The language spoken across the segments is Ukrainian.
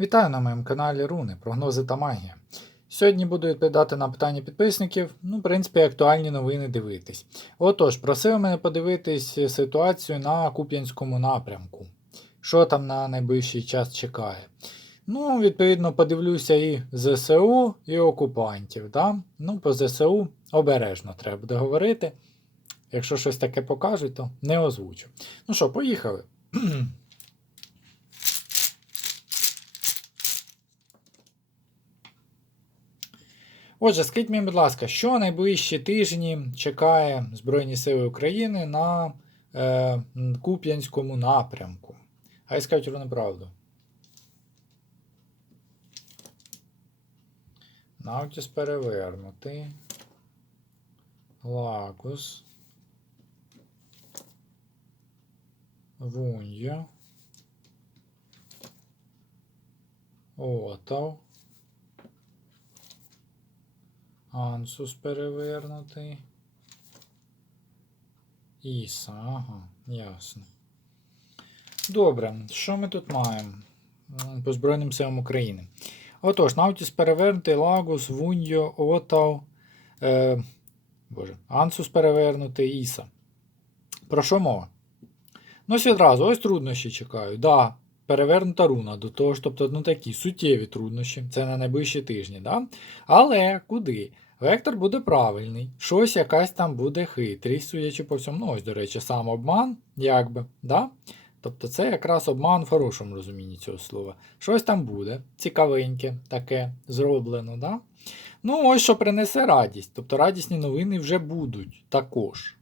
Вітаю на моєму каналі Руни, прогнози та магія. Сьогодні буду відповідати на питання підписників, ну, в принципі, актуальні новини дивитись. Отож, просив мене подивитись ситуацію на Куп'янському напрямку. Що там на найближчий час чекає. Ну, відповідно, подивлюся і ЗСУ, і окупантів. Да? Ну, по ЗСУ обережно треба буде говорити. Якщо щось таке покажуть, то не озвучу. Ну що, поїхали. Отже, скажіть мені, будь ласка, що найближчі тижні чекає Збройні Сили України на е, Куп'янському напрямку? Хай скажуть вони правду. Наутіс перевернутий. Лагус. Вунья. Отав. Ансус перевернутий. Іса, ага, ясно. Добре, що ми тут маємо по Збройним силам України? Отож, Наутіс перевернутий, Лагус, Вуньо, Отав. Е, Боже, Ансус перевернутий, Іса. Про що мова? Ну, ось відразу, ось труднощі чекаю. Да, перевернута руна до того ж, тобто ну, такі суттєві труднощі. Це на найближчі тижні. Да? Але куди? Вектор буде правильний, щось якась там буде хитрість, судячи по всьому. Ну, ось, до речі, сам обман, якби. Да? Тобто це якраз обман в хорошому розумінні цього слова. Щось там буде, цікавеньке, таке зроблено. Да? Ну, ось що принесе радість. Тобто радісні новини вже будуть також.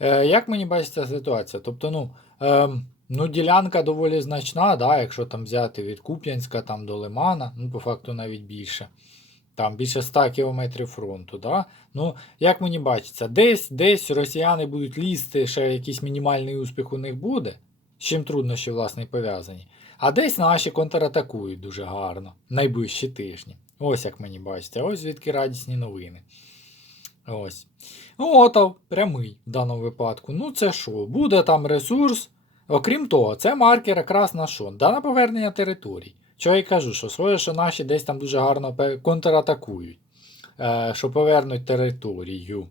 Е, як мені бачиться ситуація? Тобто, ну, е, ну, ділянка доволі значна, да, якщо там взяти від Куп'янська там, до Лимана, ну, по факту навіть більше. Там більше 100 кілометрів фронту. Да? Ну, як мені бачиться, десь десь росіяни будуть лізти, ще якийсь мінімальний успіх у них буде, з чим труднощі, власне, пов'язані. А десь наші контратакують дуже гарно, найближчі тижні. Ось як мені бачиться, ось звідки радісні новини. Ось. Ну, ото прямий в даному випадку. Ну, це що? Буде там ресурс. Окрім того, це маркер якраз на що? Да на повернення територій. Що я кажу, що своє, що наші десь там дуже гарно контратакують, е, що повернуть територію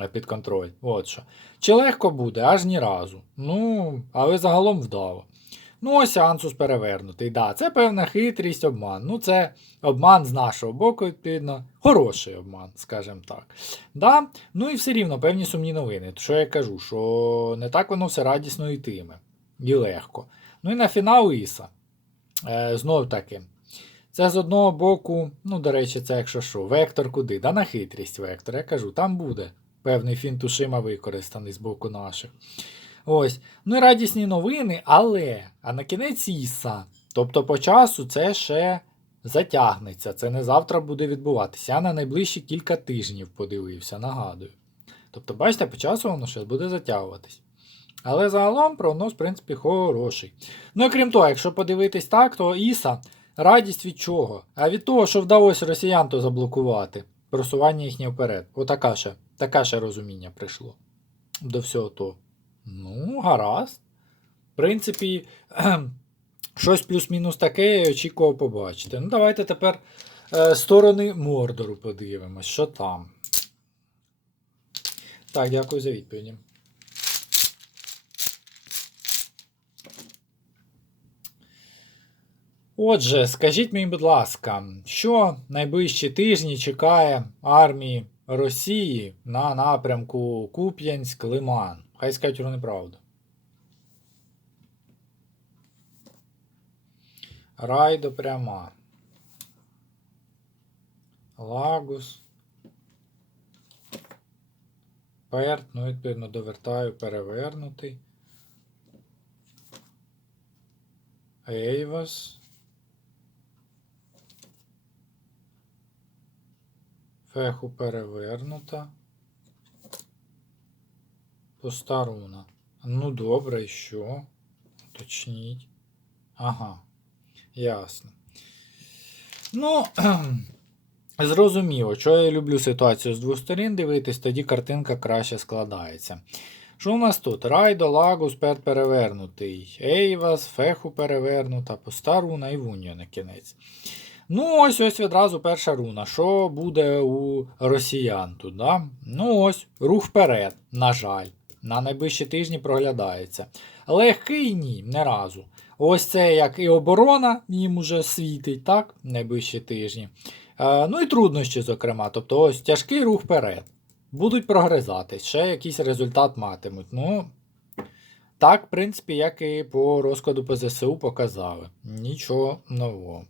е, під контроль. От що. Чи легко буде? Аж ні разу. Ну, але загалом вдало. Ну, ось Ансус перевернутий. Да, це певна хитрість, обман. Ну, це обман з нашого боку, відповідно, хороший обман, скажімо так. Да? Ну і все рівно певні сумні новини. Що я кажу, що не так воно все радісно йтиме. І легко. Ну і на фінал Іса. Е, знов таки. Це з одного боку, ну, до речі, це якщо що, вектор куди? Да на хитрість вектор. Я кажу, там буде певний фінт ушима використаний з боку наших. Ось. Ну і радісні новини, але, а на кінець Іса. Тобто по часу це ще затягнеться. Це не завтра буде відбуватися. Я на найближчі кілька тижнів подивився, нагадую. Тобто, бачите, по часу воно ще буде затягуватись. Але загалом прогноз, в принципі, хороший. Ну і крім того, якщо подивитись так, то Іса радість від чого? А від того, що вдалося росіян то заблокувати. Просування їхнє вперед. Отака ще, таке ще розуміння прийшло до всього того. Ну, гаразд. В принципі, щось плюс-мінус таке я очікував побачити. Ну, давайте тепер е, сторони Мордору подивимось, що там. Так, дякую за відповіді. Отже, скажіть мені, будь ласка, що найближчі тижні чекає армії Росії на напрямку Куп'янськ-Лиман? Хай скажуть вони правду. Райдо пряма. Лагус. Перт, ну, відповідно, довертаю перевернутий. Ейвас. Феху перевернута. Пуста руна. Ну добре, і що? Уточніть. Ага. Ясно. Ну, зрозуміло, що я люблю ситуацію з двох сторін дивитись, тоді картинка краще складається. Що у нас тут? Райдо, Лагус, Пет перевернутий. Ейвас, Феху перевернута, Поста руна і Вуньо на кінець. Ну, ось ось відразу перша руна. Що буде у росіян тут? да? Ну ось, рух вперед, на жаль. На найближчі тижні проглядається. Легкий ні, не разу. Ось це як і оборона їм уже світить, так? Найближчі тижні. Е, ну і труднощі, зокрема. Тобто ось тяжкий рух вперед. Будуть прогризатись, ще якийсь результат матимуть. Ну, так, в принципі, як і по розкладу по ЗСУ показали. Нічого нового.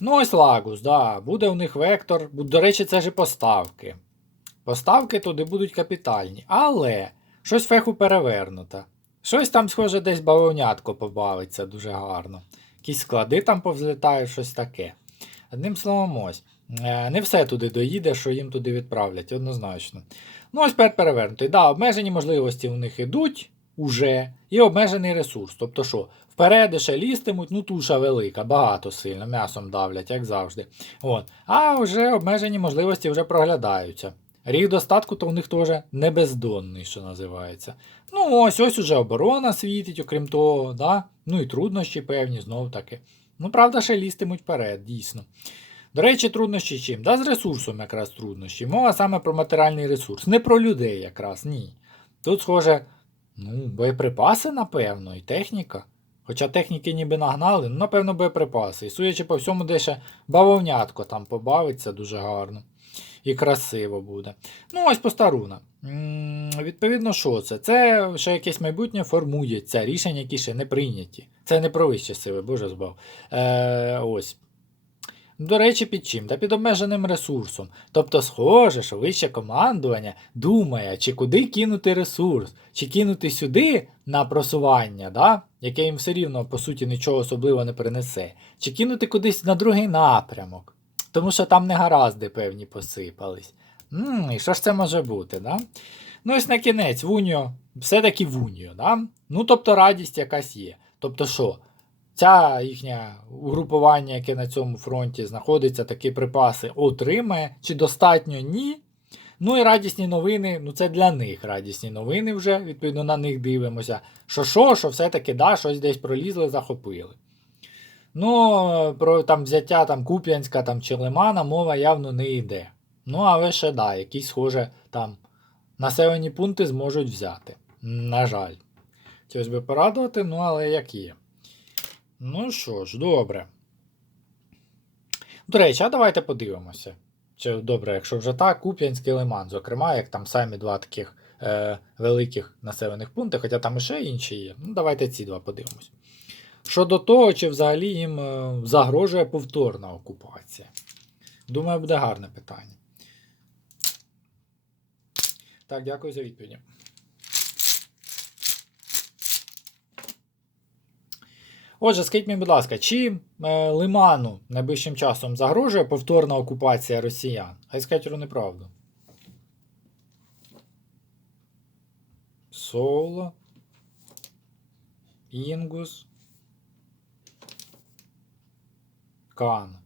Ну, ось Лагус, да, буде у них вектор. До речі, це ж поставки. Поставки туди будуть капітальні. Але щось феху перевернуто. Щось там, схоже, десь бавовнятко побавиться дуже гарно. Якісь склади там повзлітають, щось таке. Одним словом, ось. Е, Не все туди доїде, що їм туди відправлять, однозначно. Ну, ось перед перевернутий. Да, обмежені можливості у них ідуть уже, і обмежений ресурс. Тобто що, вперед ще лістимуть, ну туша велика, багато сильно, м'ясом давлять, як завжди. От. А вже обмежені можливості вже проглядаються. Рік достатку то у них теж не бездонний, що називається. Ну, ось ось уже оборона світить, окрім того, да? ну і труднощі певні, знов таки. Ну, правда, ще лістимуть вперед, дійсно. До речі, труднощі чим? Да, з ресурсом якраз труднощі. Мова саме про матеріальний ресурс. Не про людей якраз, ні. Тут, схоже, ну, боєприпаси, напевно, і техніка. Хоча техніки ніби нагнали, ну, напевно, боєприпаси. І судячи по всьому, де ще бавовнятко там побавиться дуже гарно. І красиво буде. Ну, ось постаруна. Відповідно, що це? Це ще якесь майбутнє формується. Рішення, які ще не прийняті. Це не про вищі сили, боже збав. Е, ось. До речі, під чим? Та під обмеженим ресурсом. Тобто, схоже, що вище командування думає, чи куди кинути ресурс, чи кинути сюди на просування, да? яке їм все рівно, по суті, нічого особливого не принесе, чи кинути кудись на другий напрямок. Тому що там негаразди певні посипались. М, і що ж це може бути, да? Ну, ось на кінець, Вуньо, все-таки Вуньо, да? Ну, тобто радість якась є. Тобто що? Ця їхнє угрупування, яке на цьому фронті знаходиться, такі припаси отримає. Чи достатньо ні? Ну і радісні новини, ну це для них радісні новини вже, відповідно, на них дивимося. Що що, що все-таки да, щось десь пролізли, захопили. Ну, про там взяття там Куп'янська там, чи Лимана мова явно не йде. Ну, але ще да, якісь, схоже, там населені пункти зможуть взяти. На жаль. Хотілося би порадувати, ну але як є. Ну що ж, добре. До речі, а давайте подивимося. Чи добре, якщо вже так, Куп'янський лиман, зокрема, як там самі два таких е, великих населених пункти, хоча там іще інші є. Ну, давайте ці два подивимось. Щодо того, чи взагалі їм е, загрожує повторна окупація. Думаю, буде гарне питання. Так, дякую за відповіді. Отже, скажіть мені, будь ласка, чи е, Лиману найближчим часом загрожує повторна окупація росіян? Хай скажуть неправду. Соло. Інгус. Кан.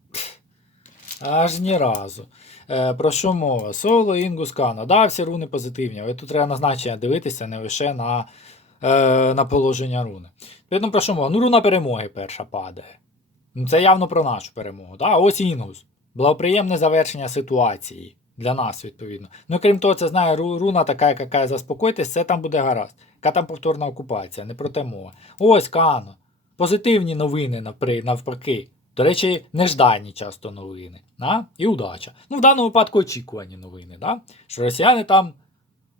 Аж ні разу. Е, про що мова? Соло, Інгус, Кана. Да, всі руни позитивні, але тут треба назначення дивитися не лише на е, на положення руни. Відповідно, про що мова? Ну, руна перемоги перша падає. Ну, Це явно про нашу перемогу. Да? Ось Інгус. Благоприємне завершення ситуації. Для нас, відповідно. Ну, крім того, це знає руна така, яка заспокойтесь, все там буде гаразд. Яка там повторна окупація, не про те мова. Ось Кано. Позитивні новини навпаки. До речі, неждані часто новини. Да? І удача. Ну, в даному випадку очікувані новини, да? що росіяни там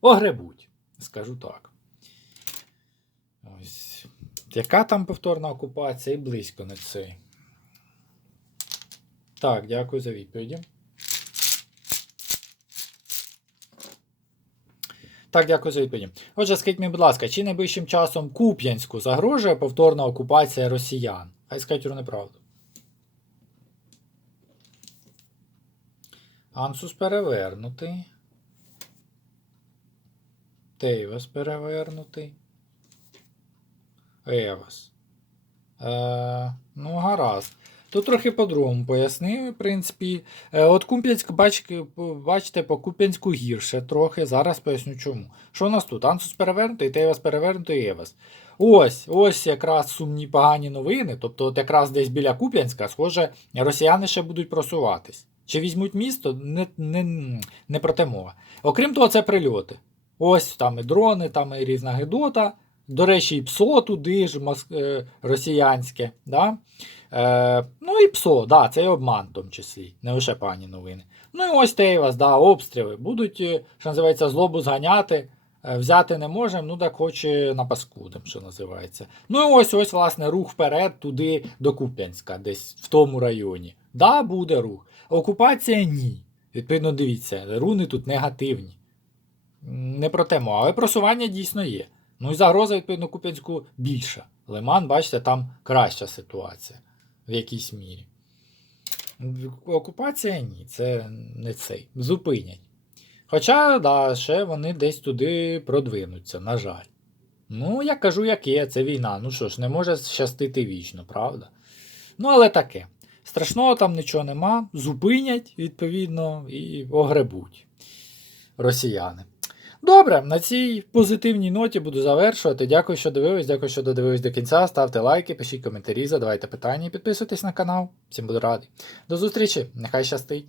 огребуть. Скажу так. Яка там повторна окупація і близько не цей. Так, дякую за відповіді. Так, дякую за відповіді. Отже, скажіть мені, будь ласка, чи найближчим часом Куп'янську загрожує повторна окупація росіян? Хай скажуть неправду. Ансус перевернутий. Тейвас перевернутий. Евас. Е, Ну, гаразд. то трохи по-другому пояснив, в принципі. Е, От Куп'янськ, бач- бачите, по Куп'янську гірше трохи. Зараз поясню чому. Що у нас тут? Ансус перевернутий, Тевас перевернутий, Евас. Ось, ось якраз сумні погані новини. Тобто, от якраз десь біля Куп'янська, схоже, росіяни ще будуть просуватись. Чи візьмуть місто, не, не, не про мова. Окрім того, це прильоти. Ось там і дрони, там і різна гидота. До речі, і ПСО туди ж е, росіянське. Да? Е, ну і ПСО, да, це і обман в тому числі, не лише пані новини. Ну і ось Тейвас, да, обстріли. Будуть, е, що називається, злобу зганяти. Е, Взяти не можемо, ну так хоче на паскудом, що називається. Ну і ось ось, власне, рух вперед, туди до Куп'янська, десь в тому районі. Да, буде рух. Окупація ні. Відповідно, дивіться, руни тут негативні. Не про тему, але просування дійсно є. Ну і загроза, відповідно, Куп'янську більша. Лиман, бачите, там краща ситуація в якійсь мірі. Окупація ні, це не цей. Зупинять. Хоча, да, ще вони десь туди продвинуться, на жаль. Ну, я кажу, як є, це війна. Ну що ж, не може щастити вічно, правда? Ну, але таке. Страшного там нічого нема. Зупинять, відповідно, і огребуть росіяни. Добре, на цій позитивній ноті буду завершувати. Дякую, що дивились, дякую, що додивились до кінця. Ставте лайки, пишіть коментарі, задавайте питання і підписуйтесь на канал. Всім буду радий. До зустрічі, нехай щастить!